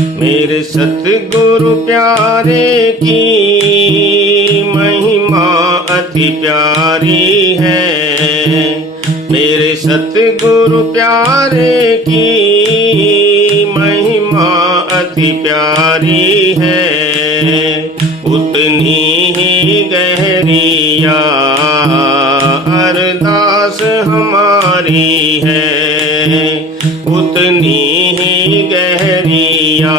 मेरे सतगुरु प्यारे की महिमा अति प्यारी है। मेरे सतगुरु प्यारे की महिमा अति प्यारी है। उतनी ही गहरिया अरदास हमारी है। उतनी ही गहरिया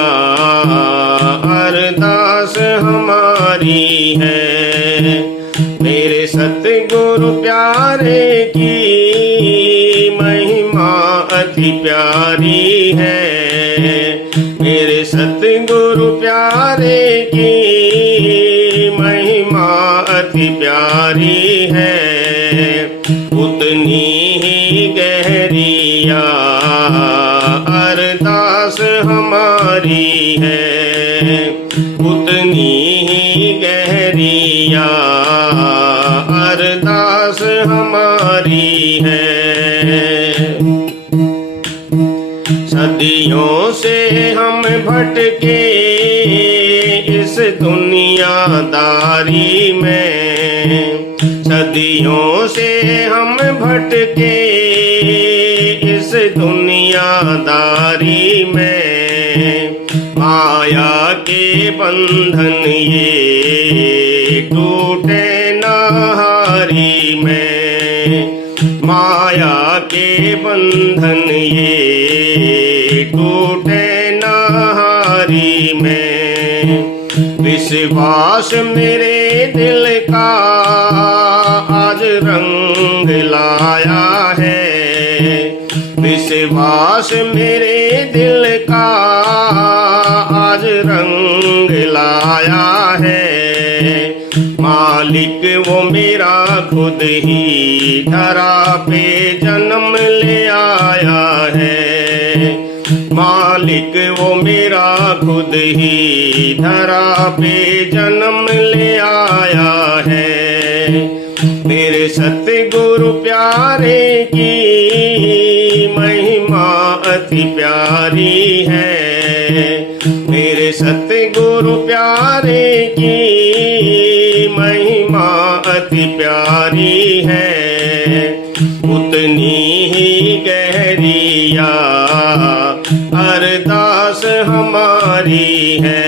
अरदास हमारी है। मेरे सतगुरु प्यारे की महिमा अति प्यारी है। मेरे सतगुरु प्यारे की महिमा अति प्यारी है। उतनी ही गहरिया अरदास हमारी है। उतनी ही गहरिया अरदास हमारी है। सदियों से हम भटके इस दुनियादारी में। सदियों से हम भटके इस दुनियादारी में। माया के बंधन ये टूटे ना हारी में। माया के बंधन ये टूटे ना हारी में। विश्वास मेरे दिल का आज रंग लाया है। विश्वास मेरे दिल का आज रंग लाया है। मालिक वो मेरा खुद ही धरा पे जन्म ले आया है। मालिक वो मेरा खुद ही धरा पे जन्म ले आया है। मेरे सतगुरु प्यारे की महिमा अति प्यारी है। मेरे सतगुरु प्यारे की महिमा अति प्यारी है। उतनी ही गहरिया अरदास हमारी है।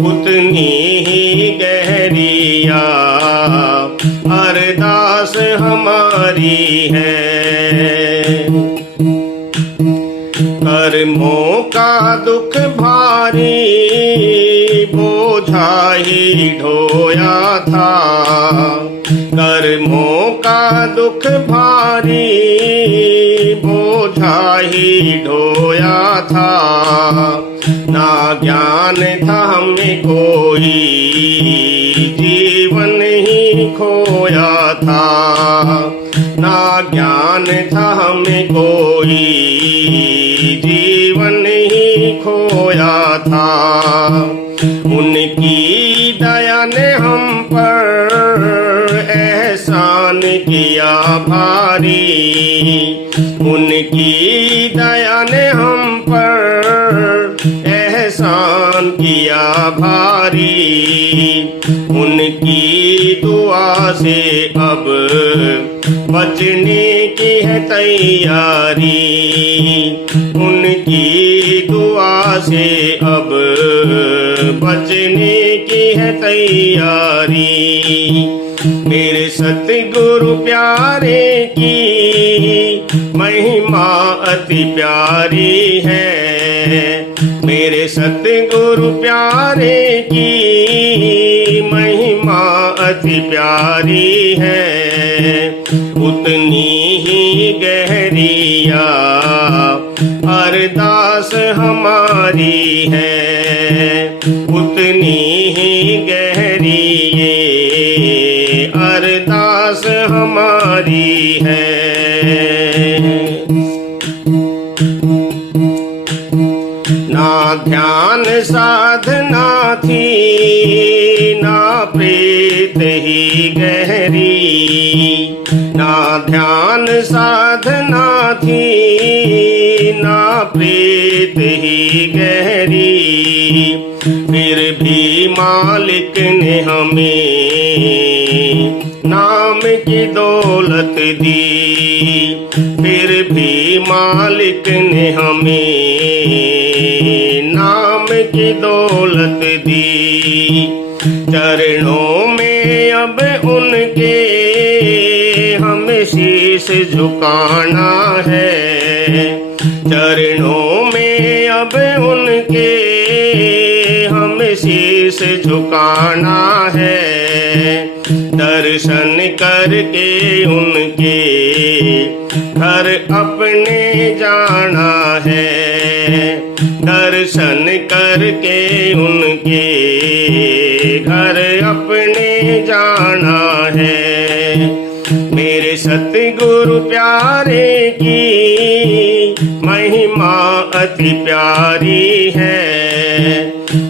उतनी ही गहरिया अरदास हमारी है। कर्मों का दुख भारी बोझा ही ढोया था। कर्मों का दुख भारी बोझा ही ढोया था। ना ज्ञान था हमें कोई जीवन ही खोया था। ना ज्ञान था हमें कोई जीवन ही खोया था। उनकी दया ने हम पर एहसान किया भारी। उनकी दया ने हम पर एहसान किया भारी। उनकी दुआ से अब बचने की है तैयारी। उनकी दुआ से अब बचने की है तैयारी। मेरे सतगुरु प्यारे की महिमा अति प्यारी है। मेरे सतगुरु प्यारे की महिमा अति प्यारी है। उतनी ही गहरिया अरदास हमारी है। उतनी ही गहरी ये अरदास हमारी है। ना ध्यान साधना थी ना प्रीत ही गहरी। ना ध्यान साधना थी, ना प्रीत ही गहरी, फिर भी मालिक ने हमें नाम की दौलत दी। फिर भी मालिक ने हमें नाम की दौलत दी। चरणों में अब उनके हमें शीश झुकाना है। चरणों में अब उनके हमें शीश झुकाना है। दर्शन करके उनके घर अपने जाना है। दर्शन करके उनके घर अपने जाना है। मेरे सतगुरु प्यारे की महिमा अति प्यारी है।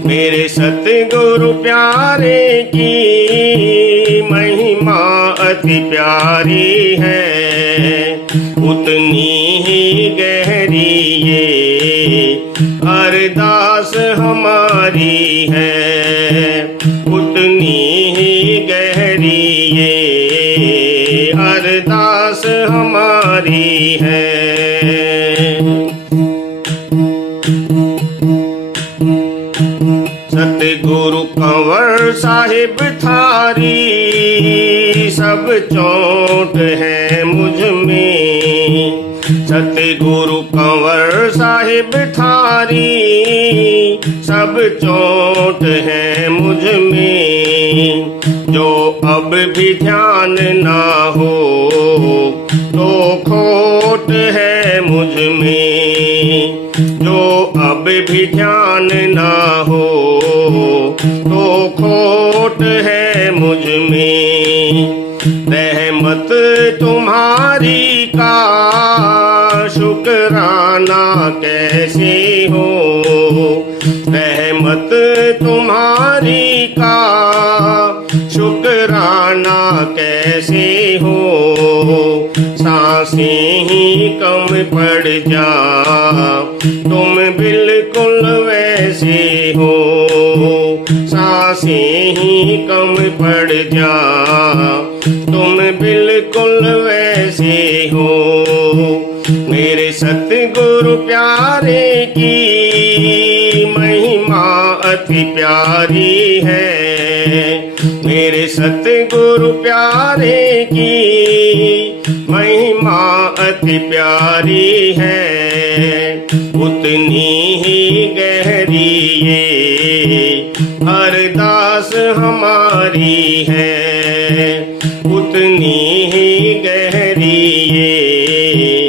मेरे सतगुरु प्यारे की महिमा अति प्यारी है। उतनी ही गहरी ये अरदास हमारी है। उतनी ही गहरी ये अरदास हमारी है। सतगुरु कंवर साहिब थारी सब चोट है मुझ में। सतगुरु कंवर साहिब थारी सब चोट है मुझ में। जो अब भी ध्यान ना हो तो खोट है मुझ में। जो अब भी ध्यान ना हो तो खोट है मुझ में। रहमत तुम्हारी का शुक्राना कैसे हो। रहमत तुम्हारी का शुक्राना कैसे हो। सांसें ही कम पड़ जा तुम बिल्कुल वैसे हो। सांसें ही कम पड़ जा तुम बिल्कुल वैसे हो। मेरे सतगुरु प्यारे की महिमा अति प्यारी है। मेरे सतगुरु प्यारे की महिमा अति प्यारी है। उतनी ही गहरी ये अरदास हमारी है। उतनी ही गहरी ये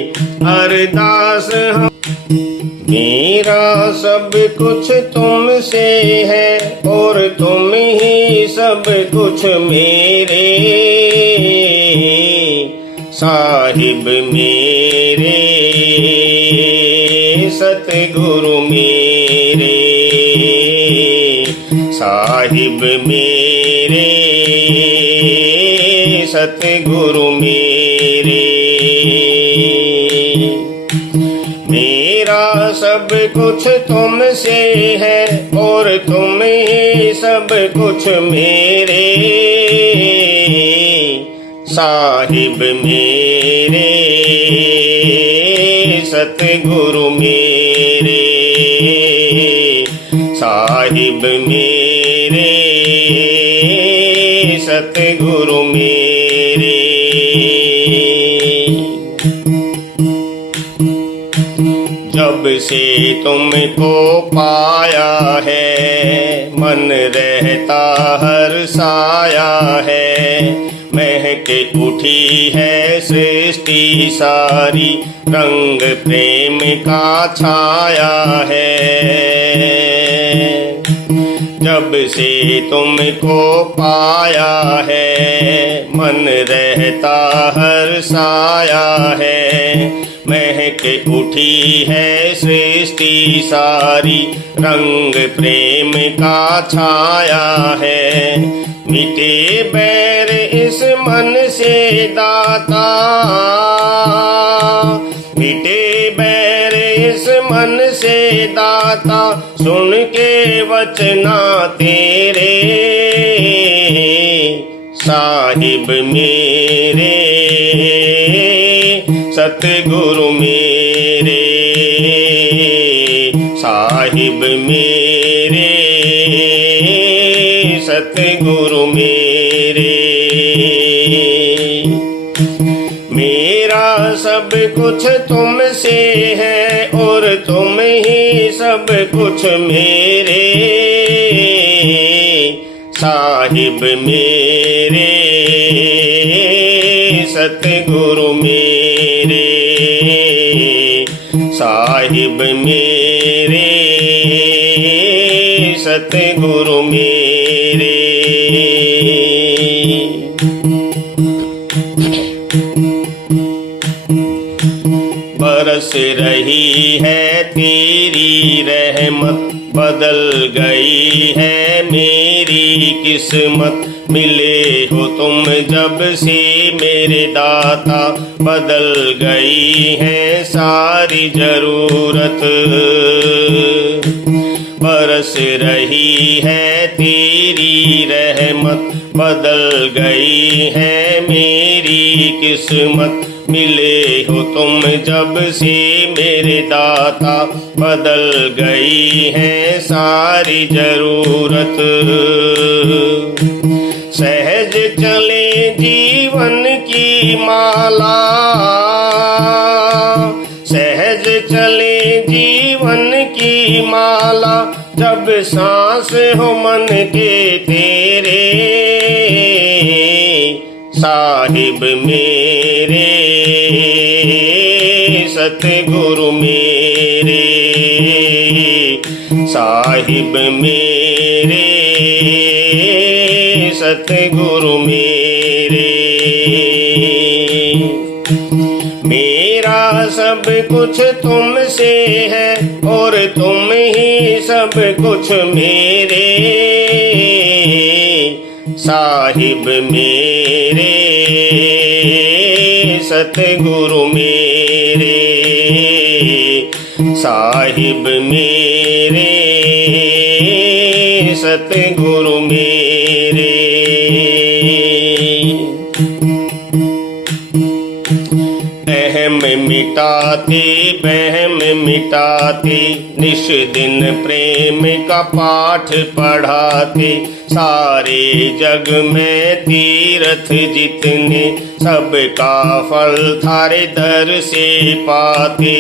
अरदास हम। मेरा सब कुछ तुमसे है और तुम ही सब कुछ मेरे। साहिब मेरे सतगुरु मेरे। साहिब मेरे सतगुरु मेरे। मेरा सब कुछ तुमसे है और तुम ही सब कुछ मेरे। साहिब मेरे सतगुरु मेरे। साहिब मेरे सतगुरु मेरे। जब से तुमको पाया है मन रहता हर्षाया है। महक उठी है सृष्टि सारी रंग प्रेम का छाया है। जब से तुमको पाया है मन रहता हर्षाया है। महक उठी है सृष्टि सारी रंग प्रेम का छाया है। मिटे बैर इस मन से दाता, मिटे बैर इस मन से दाता, सुन के वचना तेरे साहिब मेरे सतगुरु मेरे साहिब मेरे सतगुरु मेरे। मेरा सब कुछ तुमसे है और तुम ही सब कुछ मेरे साहिब मेरे सतगुरु मेरे साहिब मेरे सतगुरु मेरे। बरस रही है तेरी रहमत, बदल गई है मेरी किस्मत। मिले हो तुम जब से मेरे दाता, बदल गई है सारी जरूरत। बरस रही है तेरी रहमत, बदल गई है मेरी किस्मत। मिले हो तुम जब से मेरे दाता, बदल गई है सारी जरूरत। सहज चले जीवन की माला, सहज चले जीवन की माला, जब सांस हो मन के तेरे साहिब मेरे सतगुरु मेरे साहिब मेरे सतगुरु मेरे। मेरा सब कुछ तुमसे है और तुम ही सब कुछ मेरे साहिब मेरे सतगुरु मेरे साहिब मेरे सतगुरु मेरे। अहम मिटाते बहम मिटाते, निश दिन प्रेम का पाठ पढ़ाते। सारे जग में तीर्थ जितने, सबका फल थारे दर से पाते।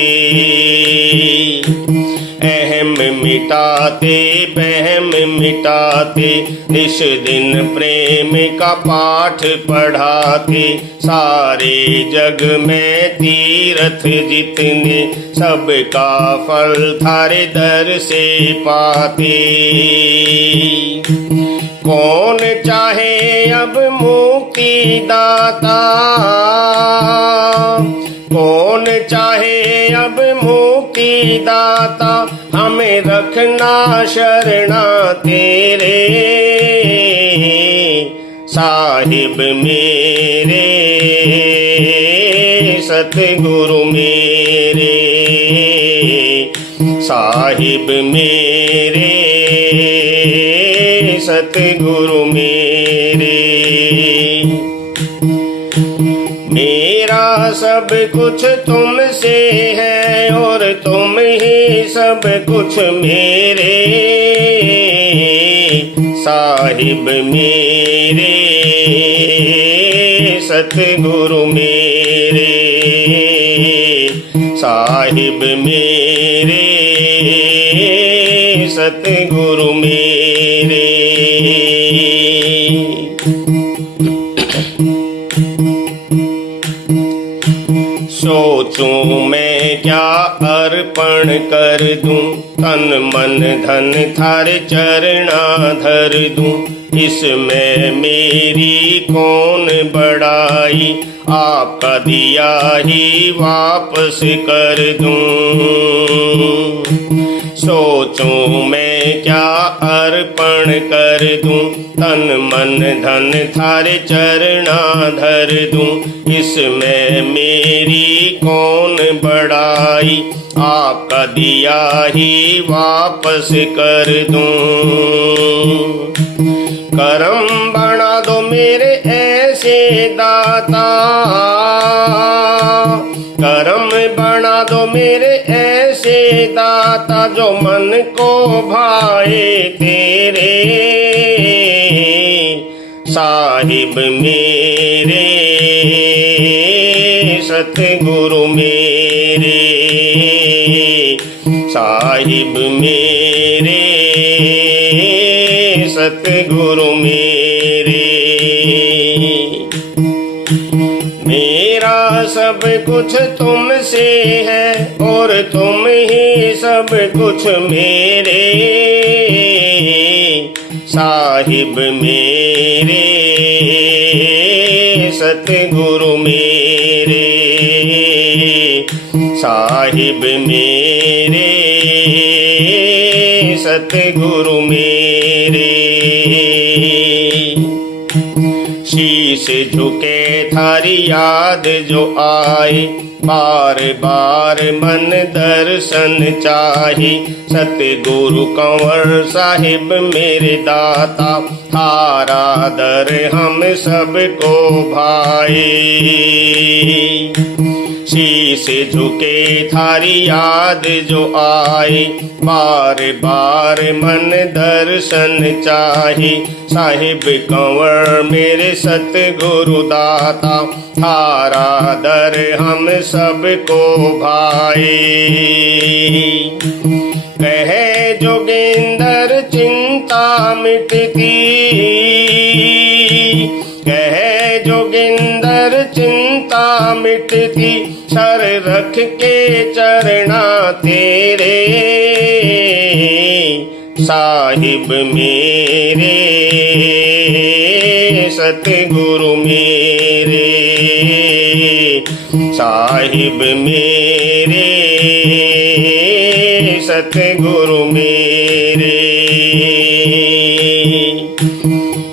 अहम मिटाते बहम मिटाते, निश दिन प्रेम का पाठ पढ़ाते। सारे जग में तीर्थ जितने, सबका फल थारे दर से पाते। कौन चाहे अब मुक्ति दाता, कौन चाहे अब मुक्ति दाता, हमें रखना शरणा तेरे साहिब मेरे सतगुरु मेरे साहिब मेरे सतगुरु मेरे। मेरा सब कुछ तुमसे है और तुम ही सब कुछ मेरे साहिब मेरे सतगुरु मेरे साहिब मेरे सतगुरु मेरे। सोचूं मैं क्या अर्पण कर दूं, तन मन धन थारे चरणा धर दूं। इसमें मेरी कौन बड़ाई, आपका दिया ही वापस कर दूं। सोचूं मैं क्या अर्पण कर दूं, तन मन धन थारे चरणा धर दूं। इसमें मेरी कौन बड़ाई, आपका दिया ही वापस कर दूं। करम बना दो मेरे ऐसे दाता, करम बना दो मेरे ऐसे दाता, जो मन को भाए तेरे। साहिब मेरे सतगुरु मेरे, साहिब मेरे सतगुरु मेरे। मेरा सब कुछ तुमसे है और तुम ही सब कुछ मेरे। साहिब मेरे सतगुरु मेरे, साहिब मेरे सतगुरु मेरे। शीश झुके थारी याद जो आए, बार बार मन दर्शन चाहे। सतगुरु कंवर साहिब मेरे दाता, थारा दर हम सबको भाए। शीश झुके थारी याद जो आए, बार बार मन दर्शन चाहे। साहिब कंवर मेरे सतगुरु दाता, थारा दर हम सबको भाए। कहे जोगिंदर चिंता मिटती, कहे जोगिंदर चिंता मिटती, सर रख के चरना तेरे। साहिब मेरे सतगुरु मेरे, साहिब मेरे सतगुरु मेरे।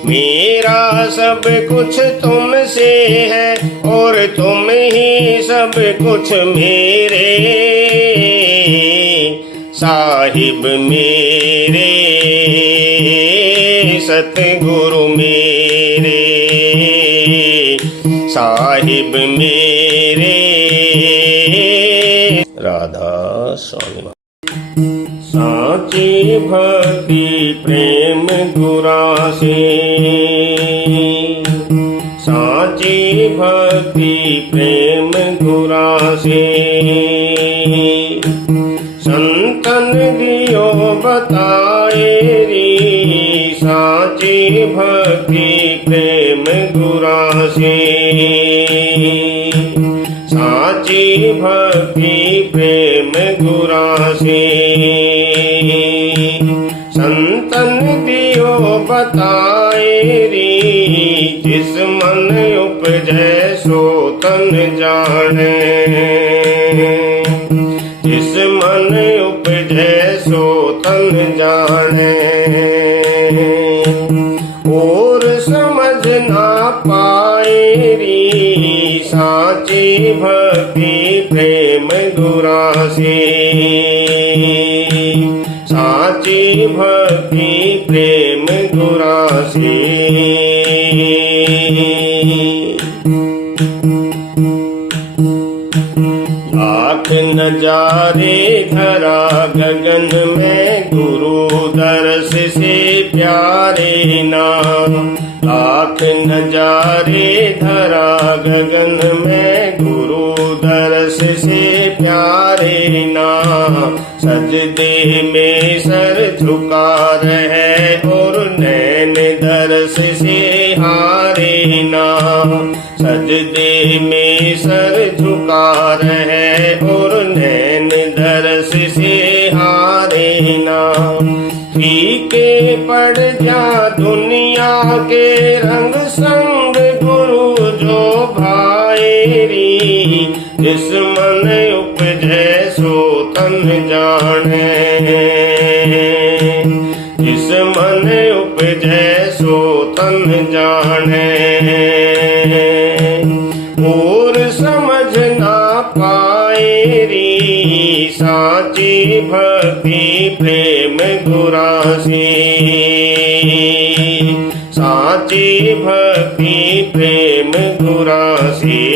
मेरा सब कुछ तुमसे है और तुम ही सब कुछ मेरे। साहिब मेरे सतगुरु मेरे, साहिब मेरे। राधा स्वामी। साची भक्ति प्रेम गुरासे, साची भक्ति प्रेम गुरासे। संतन दियो बताए री, साची भक्ति प्रेम गुरासे। साची भक्ति प्रेम गुरासे। संतन दियो बताए री, जिस मन उपजै सो तन जाने। जिस मन उपजै सो तन जाने। और समझ ना पाए री, साची भक्ति प्रेम गुरासे। साची भक्ति प्रेम गुरासे। लाख नजारे धरा गगन में, गुरु दर्श से प्यारे नाम। लाख नजारे धरा गगन में, गुरु दर्श से प्यारे नाम। सजदे में सर झुका रहे और नैन दर्श से हारे नाम। सजदे में सर पुकार है और नैन दरस से हारे ना। फीके पड़ जा दुनिया के रंग संग गुरु जो भाएरी। जिस मन उपजै सो तन जाने, जिस मन उपजै सो तन जाने। और समझ ना पाए री साची भक्ति प्रेम गुरासी। साची भक्ति प्रेम गुरासी।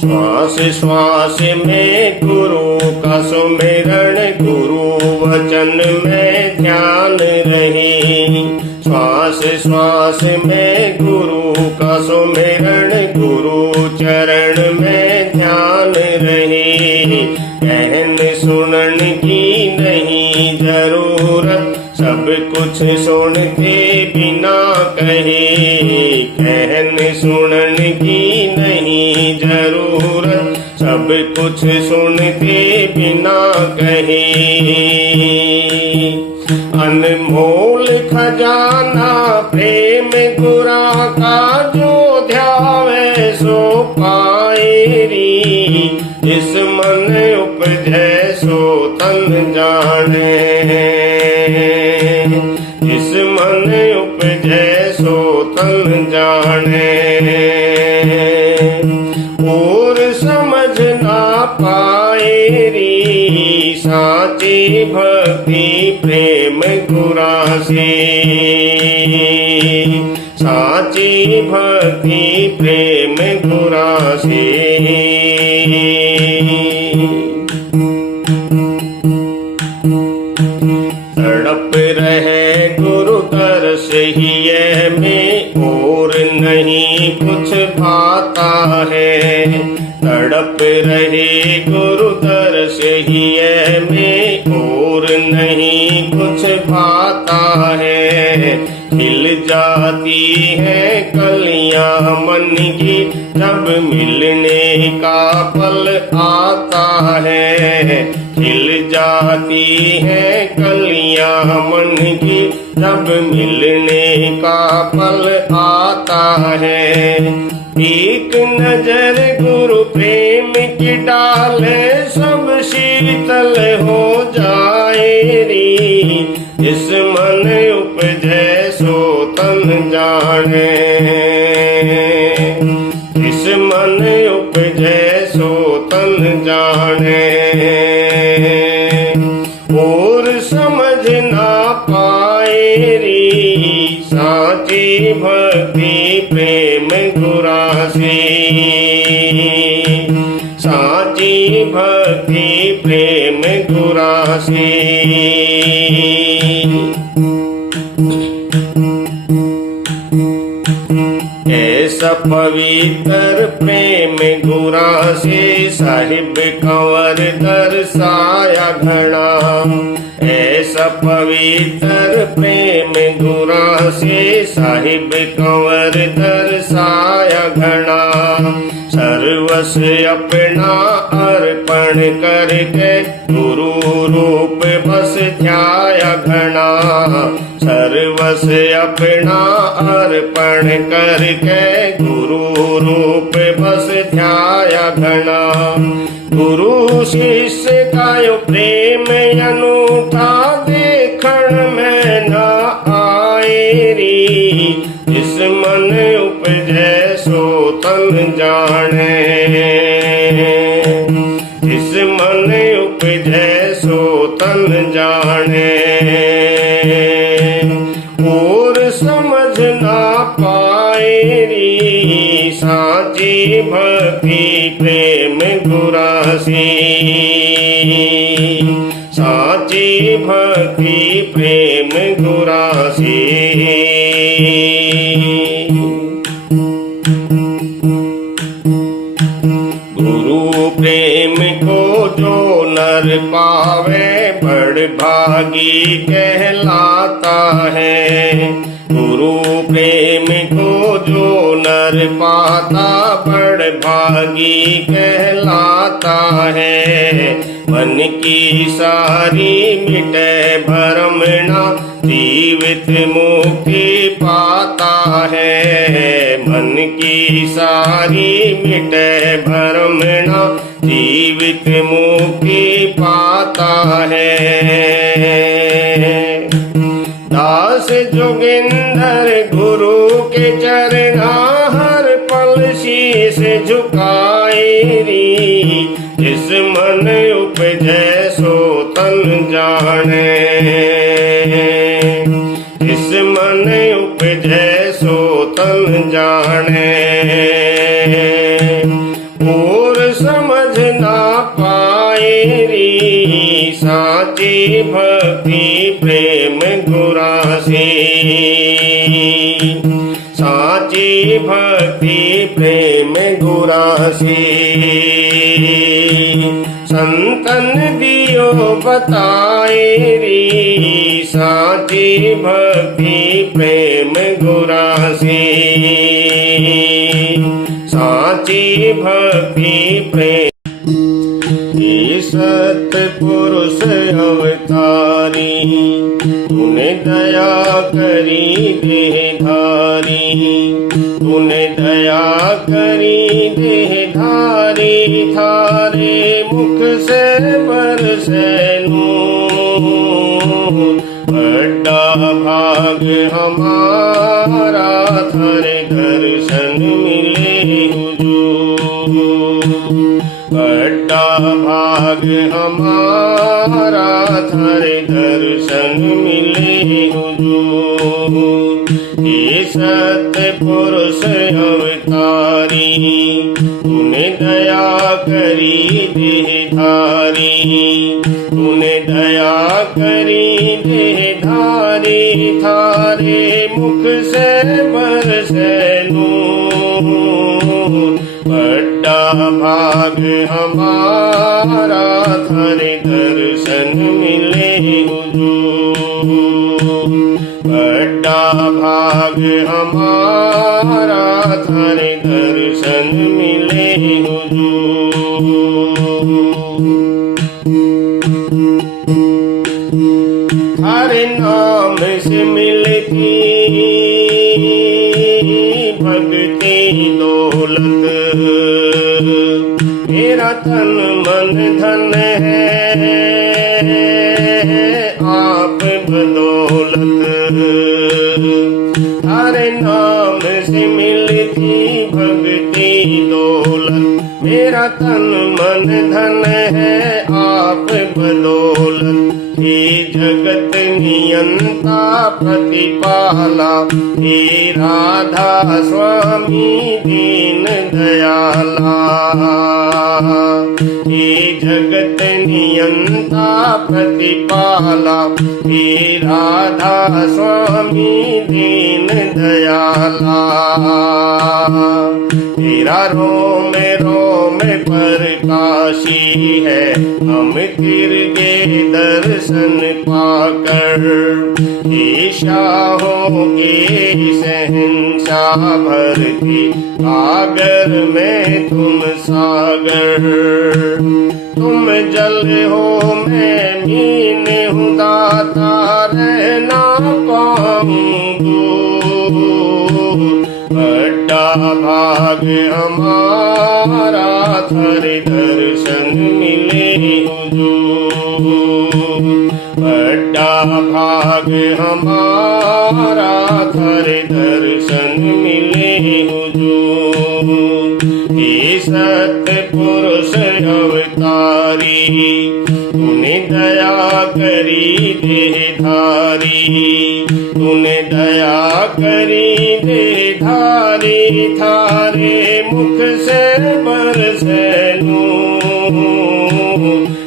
श्वास श्वास में गुरु का सुमिरण, गुरु वचन में ध्यान रहे। श्वास श्वास में गुरु का सुमिरण, गुरु चरण में ध्यान रहे। कहन सुनन की नहीं जरूरत, सब कुछ सुन के बिना कहे। कहन सुनन की नहीं जरूरत, सब कुछ सुन के बिना कहे। अनमोल खजाना प्रेम गुरा का जो ध्यावे सो पाए री। जिस मन उपजै सो तन जाने, जिस मन उपजै सो तन जाने। और समझ ना पाए री साची भक्ति प्रेम गुरासी। साची भक्ति प्रेम गुरासी। तड़प रहे गुरु दर्श ही में और नहीं कुछ भाता है। तड़प रहे गुरु दर्श ही में और नहीं कुछ भाता है। खिल जाती है कलियां मन की जब मिलने का पल आता है। खिल जाती है कलियां मन की जब मिलने का पल आता है। एक नजर गुरु प्रेम की डाले सब शीतल हो जाए री। जिस मन उपजै सो तन जाने, जिस मन उपजै सो तन जाने। और समझ ना पाए री साची भक्ति प्रेम गुरासी। साची भक्ति प्रेम गुरासी। ऐसा पवित्र प्रेम गुरासी साहिब कंवर दर्शाया घना। ऐसा पवित्र प्रेम गुरासी साहिब कंवर दर्शाया घना। सर्वस अपना अर्पण करके गुरु रूप बस ध्याया घना। सर्वस अपना अर्पण करके गुरु रूप बस ध्याया घना। गुरु शिष्य का यो प्रेम अनूठा देखण में न आए री। जिस मन उपजै सो तन जाने, जिस मन उपजै सो तन जाने। और समझ ना पाए री साची भक्ति प्रेम गुरासी। साची भक्ति प्रेम गुरासी। गुरु प्रेम को जो नर पावे बड़ भागी कहलाता है। गुरु प्रेम को जो नर पाता बड़ भागी कहलाता है। मन की सारी मिटे भ्रमणा जीवित मुक्ति पाता है। मन की सारी मिटे भ्रमणा जीवित मुक्ति पाता है। दास जोगिंदर गुरु के चरणा हर पल शीस झुकाए री। जिस मन उपजै सो तन जाने। जिस मन उपजै सो तन जाने। और समझ ना पाए री साची भक्ति प्रेम गुरासी। साची भक्ति प्रेम गुरासी। संतन दियो बताए री साची भक्ति प्रेम गुरासी। साची भक्ति प्रेम। हे सतपुरुष अवतारी तूने दया करी देहधारी। तूने दया करी देहधारी। थारे मुख से बरसे नूर। बड़ा भाग हमारा थारे दर्शन मिले हुजूर। बड़ा भाग हमारा थारे दर्शन मिले हुजूर। हे सतपुरुष अवतारी तूने दया करी देहधारी। तूने दया करी देहधारी। थारे मुख से बरसे नूर। बड़ा भाग हमारा थारे दर्शन मिले हुजूर। बड़ा भाग हमारा थारे दर्शन मिले हुजूर। थारे नाम से मिलती भक्ति दौलत। मेरा तन मन धन है आप बदौलत। थारे नाम से मिलती भक्ति दौलत। मेरा तन मन धन है आप बदौलत। हे जगत नियंता प्रतिपाला। हे राधा स्वामी दीन दयाला। हे जगत नियंता प्रतिपाला। हे राधा स्वामी दीन दयाला। तेरा रोम रोम प्रकाशी है। हम तिर गए दर्शन पाकर। हे शाहों के शहंशाह भरती सागर में तुम सागर। तुम जल हो मैं मीन हूँ दाता रहना पाऊँ। बड़ा भाग हमारा थारे दर्शन मिले हुजूर। बड़ा भाग हमारा थारे दर्शन मिले हुजूर। हे सतपुरुष अवतारी तूने दया करी देहधारी। तूने दया करी देहधारी। थारे मुख से बरसे नूर।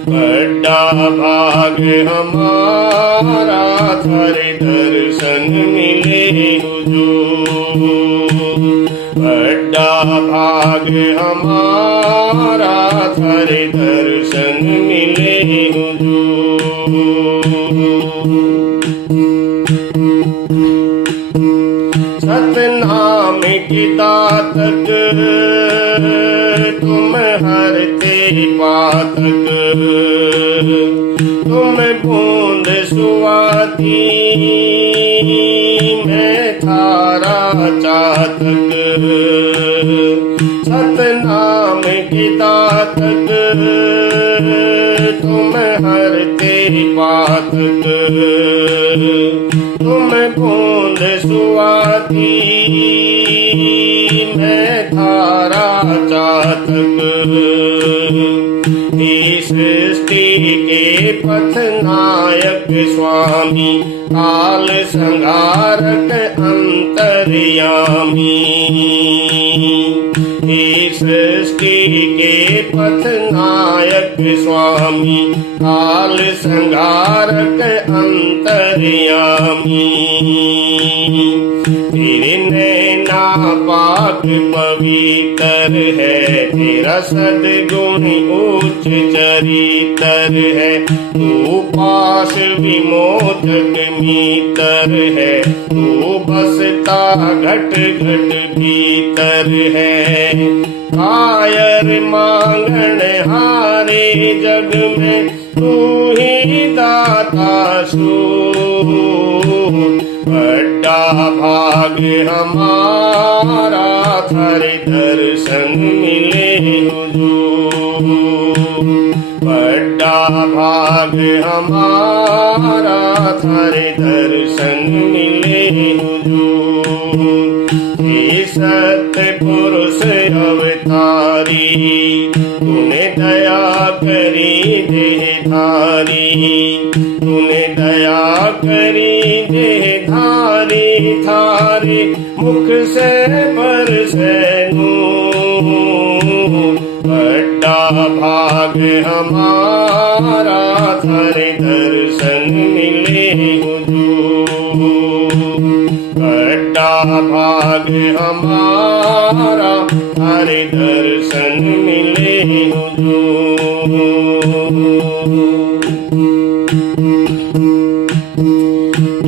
बड़ा भाग हमारा थारे दर्शन मिले हुजूर। बड़ा भाग हमारा थारे दर्शन मिले हुजूर। सतनाम की दातक तुम हरते पातक, तुम बूंद सुवाती मैं थारा चातक। सतनाम की दातक तुम हरते पातक, तुम बूंद सुवाती मैं थारा चातक। इस सृष्टि के पथ नायक स्वामी, काल संहारक अंतर्यामी। इस सृष्टि के पथ नायक स्वामी, काल संहारक अंतर्यामी। तेरे नैना पाक पवित्र है, तेरा सद्गुण उच्च चरितर है। तू पाश विमोचक मितर है, तू बसता घट घट भीतर है। कायर मांगण हारे जग में, तू ही दाता सूर। बड़ा भाग हमारा थारे दर्शन मिले हुजूर। बड़ा भाग हमारा थारे दर्शन मिले हुजूर। हे सत्य पुरुष अवतारी, तूने दया करी देहधारी। तूने दया करी देहधारी, थारे मुख से बरसे नूर। बड़ा भाग हमारा थारे दर्शन मिले हुजूर। बड़ा भाग हमारा थारे दर्शन मिले हुजूर।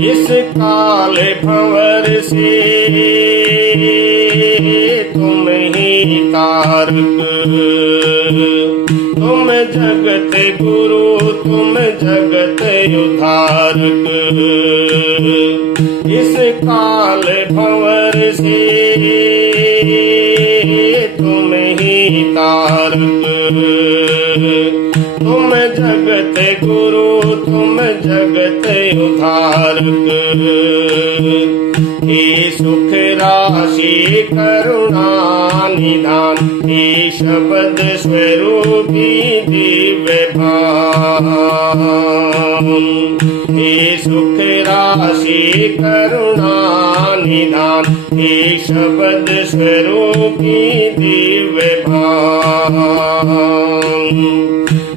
इस काल भंवर से तुम ही तारक, तुम जगत गुरु, तुम जगत उद्धारक। इस काल भंवर से तुम ही तारक, तुम जगत गुरु, तुम जगत उद्धारक। हे सुख राशि करुणा निधान, हे शब्द स्वरूपी दिव्य भान। हे सुख राशि करुणा निधान, हे शब्द स्वरूपी दिव्य भान।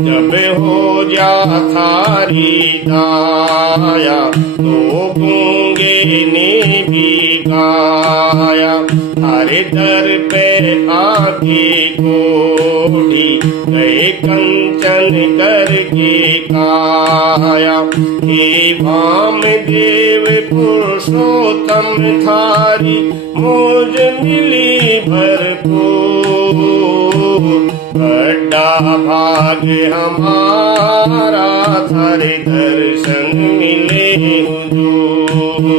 जब हो जा थारी दाया, तो गूंगे ने भी गाया। थारे दर पे आके कोढ़ी गए कंचन करके काया। हे वाम देव पुरुषोत्तम, थारी मौज मिली भरपूर। बड़ा भाग हमारा थारे दर्शन मिले हुजूर।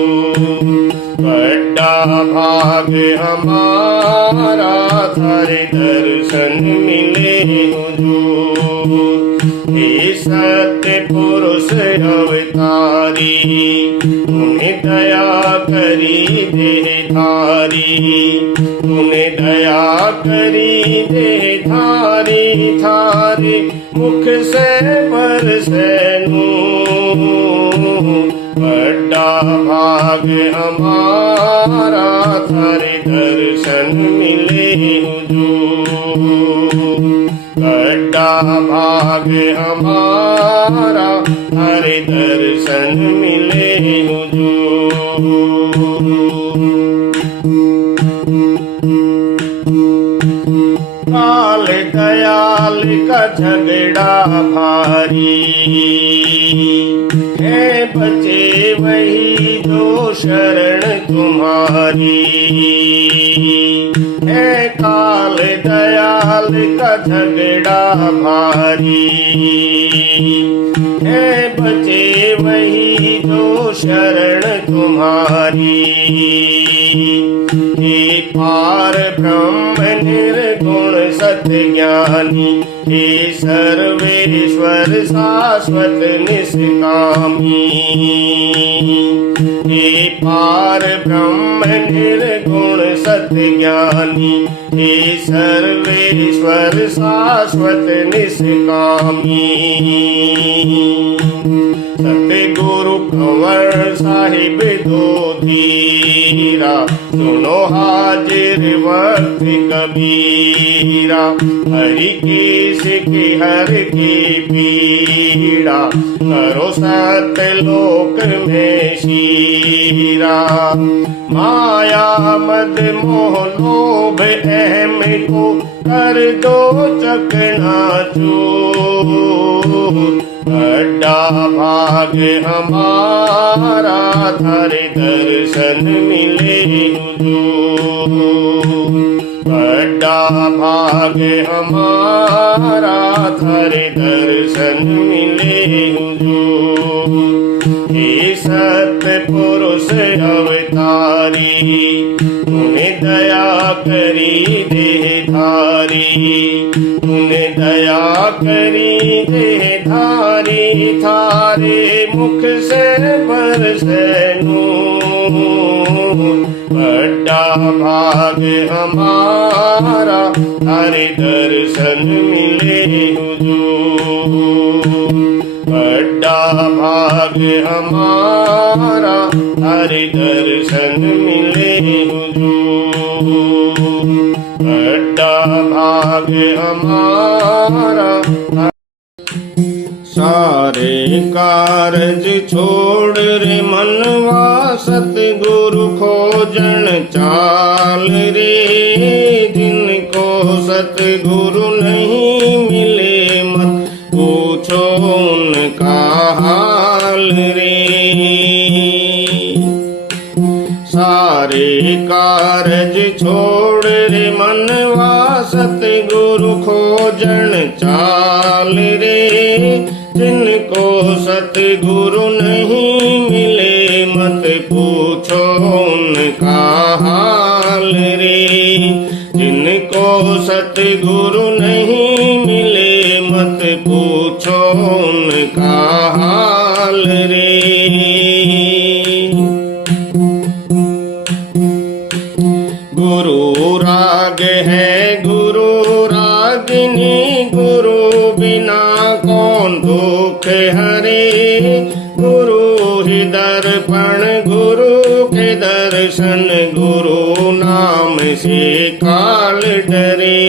बड़ा भाग हमारा थारे दर्शन मिले हुजूर। हे सत्य पुरुष अवतारी, तूने दया करी देहधारी। तूने दया करी देहधारी, थारे मुख से बरसे नूर। बड़ा भाग हमारा थारे दर्शन मिले हुजूर। बड़ा भाग हमारा थारे दर्शन मिले हुजूर। काल दयाल का झगड़ा भारी है, बचे वही जो शरण तुम्हारी। है काल दयाल का झगड़ा भारी, है बचे वही जो शरण तुम्हारी। हे पार ब्रह्म निर्गुण सत्य ज्ञानी, हे सर्वेश्वर शाश्वत निष्कामी। हे पार ब्रह्म निर्गुण सत्य ज्ञानी, हे सर्वेश्वर शाश्वत निष्कामी। सतगुरु कंवर साहिब दो धीरा, सुनो हाजिर वक्त कबीरा। हरि के सिख हर की पीड़ा, करो सतलोक में शीरा। माया मद मोह लोभ अहम को कर दो चकनाचूर। बड़ा भाग हमारा थारे दर्शन मिले हुजूर। बड़ा भाग हमारा थारे दर्शन मिले हुजूर। हे सत्य पुरुष अवतारी, तूने दया करी देहधारी। तूने दया करी देहधारी, थारे मुख से बरसे नूर। बड़ा भाग हमारा थारे दर्शन मिले हुजूर। बड़ा भाग हमारा थारे दर्शन मिले हुजूर। बड़ा भाग हमारा। सारे कारज छोड़ रे मनवा, सतगुरु खोजन चाल रे। जिनको सतगुरु नहीं मिले मत पूछो उनका हाल रे। सारे कारज छोड़ रे मनवा, सतगुरु खोजन चाल रे। जिनको सतगुरु नहीं मिले मत पूछो उनका हाल रे। जिनको सतगुरु नहीं मिले मत पूछो उनका हाल रे। गुरु राग है गुरु रागिनी, गुरु बिना कौन दुख हरे। गुरु ही दर्पण गुरु के दर्शन, गुरु नाम से काल डरे।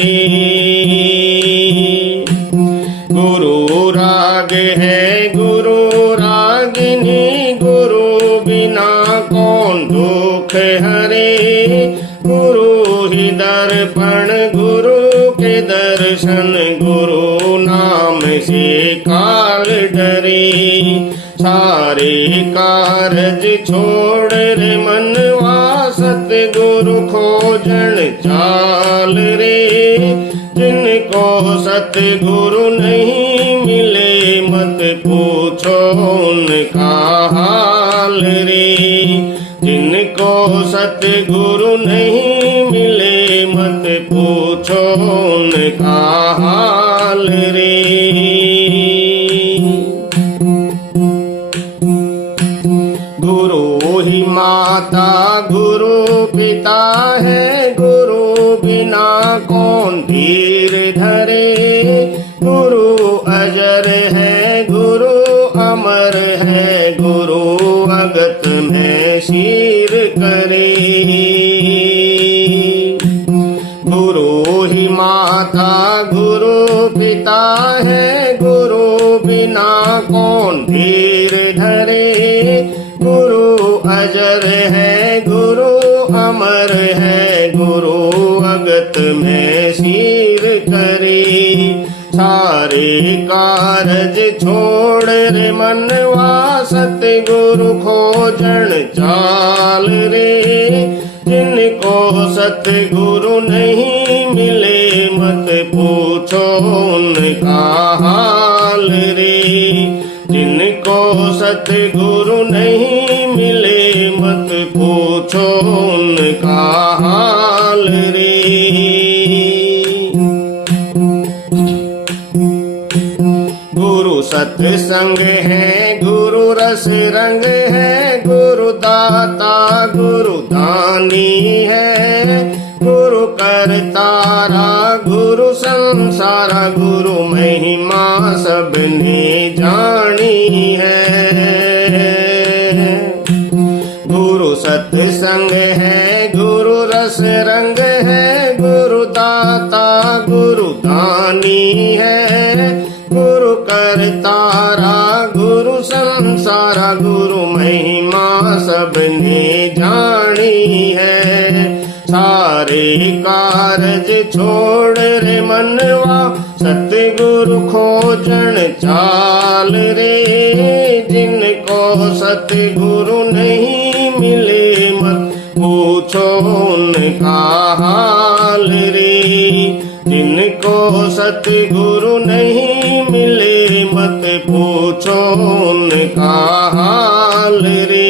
गुरु राग है गुरु रागिनी, गुरु बिना कौन दुख हरे। गुरु ही दर्पण गुरु के दर्शन, गुरु नाम से काल डरे। सारे कारज छोड़ रे मनवा, सतगुरु खोजन चाल रे। जिनको सतगुरु नहीं मिले मत पूछो उनका हाल रे। जिनको सतगुरु नहीं मिले मत पूछो उनका हाल रे। गुरु ही माता गुरु पिता है, गुरु बिना कौन धीर धरे। गुरु अजर है गुरु अमर है, गुरु अगत में शीर करे। गुरु ही माता गुरु पिता है, गुरु बिना कौन धीर धरे। गुरु अजर है गुरु अमर है, गुरु अगत में शीर करे। सारे कारज छोड़ रे मनवा सतगुरु खोजन चाल रे। जिनको सतगुरु नहीं मिले मत पूछो उनका हाल रे। जिनको सतगुरु नहीं मिले मत पूछो उनका हाल रे। गुरु सत्संग है गुरु रस रंग है, गुरु दाता गुरु दानी है। गुरु करतारा गुरु संसारा, गुरु महिमा सबने जानी है। गुरु सत्संग है गुरु रस रंग है, गुरु दाता गुरु दानी है। गुरु करतारा गुरु संसारा, गुरु महिमा सबने जानी है। सारे कारज छोड़ रे मनवा सतगुरु खोजन चाल रे। जिनको सतगुरु नहीं मिले मत पूछो उनका हाल रे। जिनको सतगुरु नहीं मिले मत पूछो उनका हाल रे।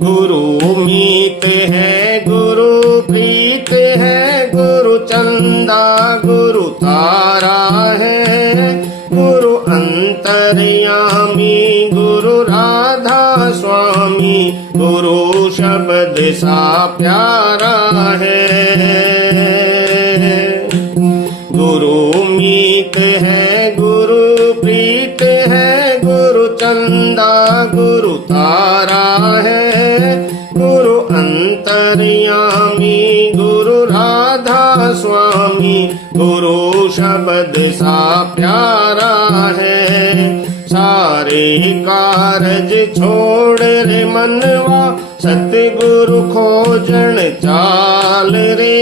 गुरु मीत है गुरु प्रीत है, गुरु चंदा गुरु तारा है। गुरु अंतर्यामी गुरु राधा स्वामी, गुरु शब्द सा प्यारा है। गुरु मीत है गुरु प्रीत है, गुरु चंदा गुरु तारा है। गुरु अंतर्यामी गुरु राधा स्वामी, गुरु शब्द सा प्यारा है। सारे कारज छोड़ रे मनवा सतगुरु खोजन चाल रे।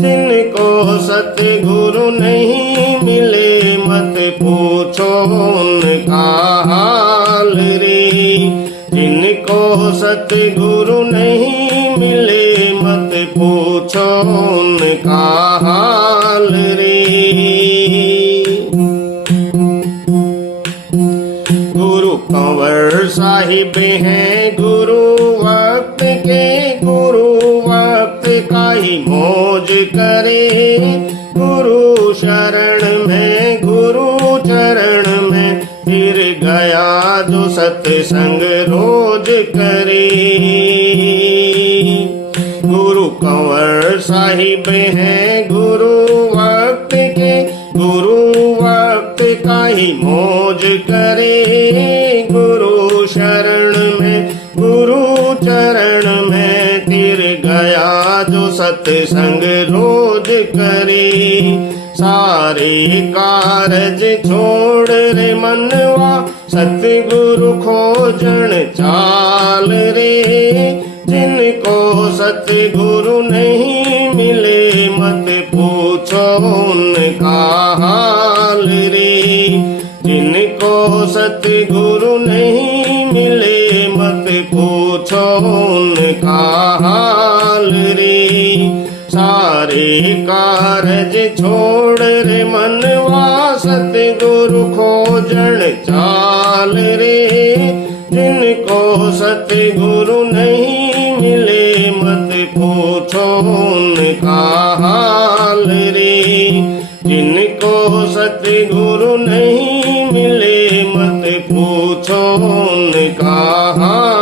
जिनको सतगुरु नहीं मिले मत पूछो उनका हाल रे। जिनको सतगुरु नहीं मिले मत पूछो उनका हाल रे। गुरु कंवर साहिब हैं गुरु वक्त के, गुरु वक्त का ही मौज करे। गुरु शरण में गुरु चरण में फिर गया जो सत्संग रोज करे। गुरु कंवर साहिब हैं गुरु वक्त के, गुरु वक्त का ही मौज करे। गुरु शरण में गुरु चरण में तिर गया जो सत्संग रोज करे। सारे कारज छोड़ रे मनवा सतगुरु खोजन चाल रे। जिनको सतगुरु नहीं मिले मत पूछो उनका हाल रे। जिनको सतगुरु नहीं मिले मत पूछो उनका हाल रे। सारे कारज छोड़ रे मनवा सतगुरु खोजन चाल रे। जिनको सतगुरु नहीं मिले मत पूछो उनका हाल रे। जिनको सतगुरु नहीं मिले मत पूछो उनका हाल।